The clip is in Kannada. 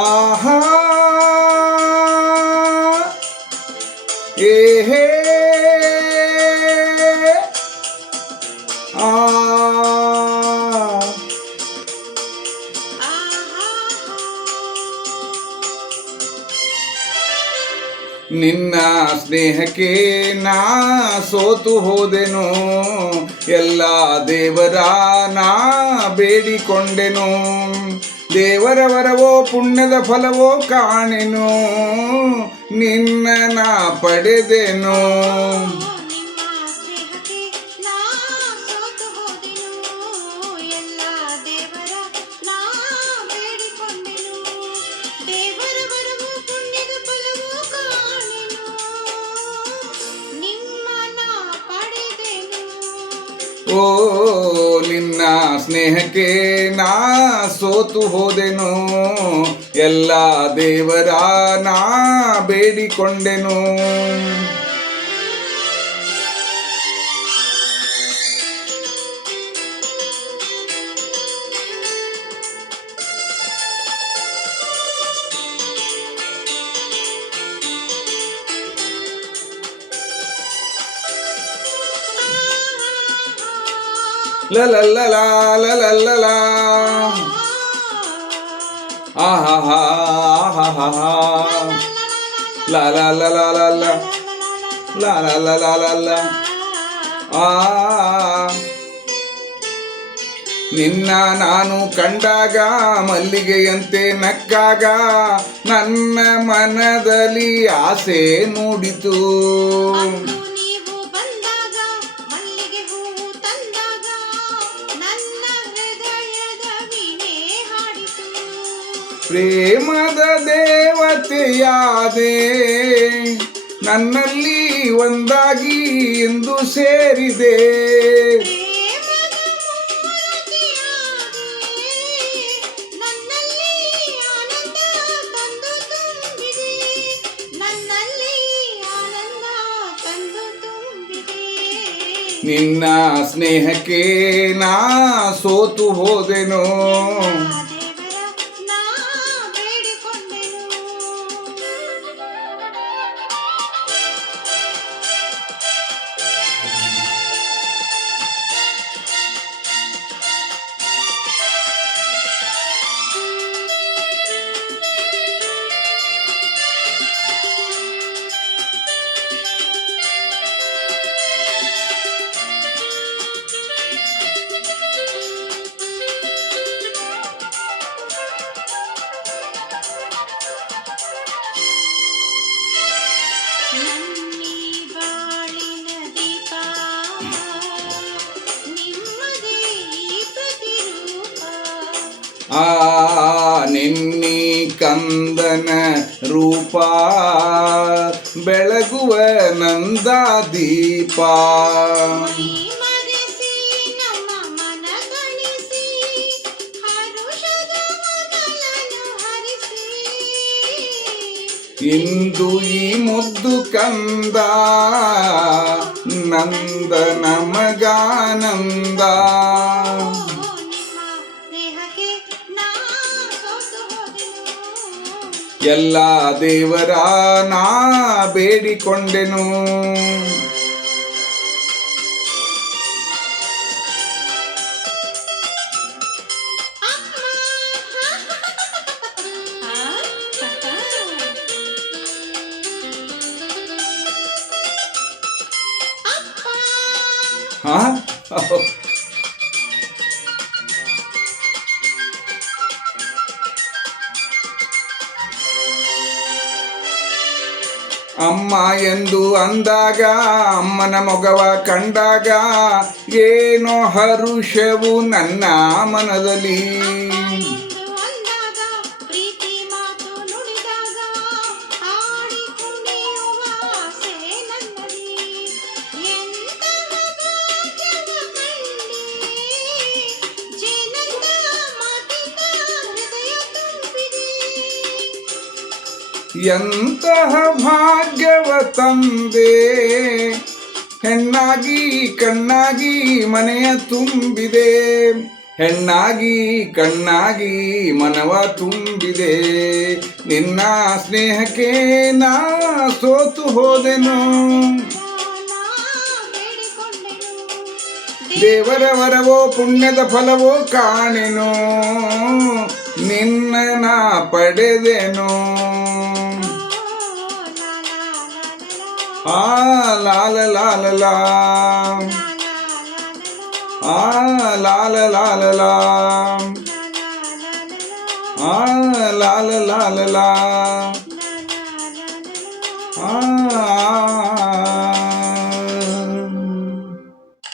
ಆಹಾ ಏಹೇ ಆ ನಿನ್ನ ಸ್ನೇಹಕ್ಕೆ ನಾ ಸೋತು ಹೋದೆನು, ಎಲ್ಲ ದೇವರ ನಾ ಬೇಡಿಕೊಂಡೆನು, ದೇವರ ವರವೋ ಪುಣ್ಯದ ಫಲವೋ ಕಾಣೆನು, ನಿನ್ನ ನಾ ಪಡೆದೆನು. ಓ ನಿನ್ನ ಸ್ನೇಹಕ್ಕೆ ನಾ ಸೋತು ಹೋದೆನು, ಎಲ್ಲ ದೇವರ ನಾ ಬೇಡಿಕೊಂಡೆನು. la la la la la la la la ah ha ha ha ha ha la la la la la la la la la la la la ನಿನ್ನ ನಾನು ಕಂಡಾಗ ಮಲ್ಲಿಗೆಯಂತೆ ನಕ್ಕಾಗ ನನ್ನ ಮನದಲ್ಲಿ ಆಸೆ ಮೂಡಿತು. ಪ್ರೇಮದ ದೇವತೆಯಾದೆ ನನ್ನಲ್ಲಿ ಒಂದಾಗಿ ಎಂದು ಸೇರಿದೆ. ನಿನ್ನ ಸ್ನೇಹಕ್ಕೆ ನಾ ಸೋತು ಹೋದೆನು, ನಿನ್ನಿ ಕಂದನ ರೂಪ ಬೆಳಗುವ ನಂದ ದೀಪ. ಇಂದು ಈ ಮುದ್ದು ಕಂದ ನಂದನ ಮಗಾನಂದ. ಎಲ್ಲ ದೇವರ ನಾ ಬೇಡಿಕೊಂಡೆನು, ಅಮ್ಮ ಎಂದು ಅಂದಾಗ ಅಮ್ಮನ ಮೊಗವ ಕಂಡಾಗ ಏನೋ ಹರುಷವು ನನ್ನ ಮನದಲ್ಲಿ. ಎಂತಹ ಭಾಗ್ಯವ ತಂದೆ, ಹೆಣ್ಣಾಗಿ ಕಣ್ಣಾಗಿ ಮನೆಯ ತುಂಬಿದೆ, ಹೆಣ್ಣಾಗಿ ಕಣ್ಣಾಗಿ ಮನವ ತುಂಬಿದೆ, ನಿನ್ನ ಸ್ನೇಹಕ್ಕೆ ನಾ ಸೋತು ಹೋದೆನು. ದೇವರ ವರವೋ ಪುಣ್ಯದ ಫಲವೋ ಕಾಣೆನು, ನಿನ್ನ ನಾ ಪಡೆದೆನು. ಆ ಲಾಲ ಲಾಲ ಲಾ, ಆ ಲಾಲ ಲಾಲ ಲಾ, ಆ ಲಾಲ ಲಾಲ ಲಾ.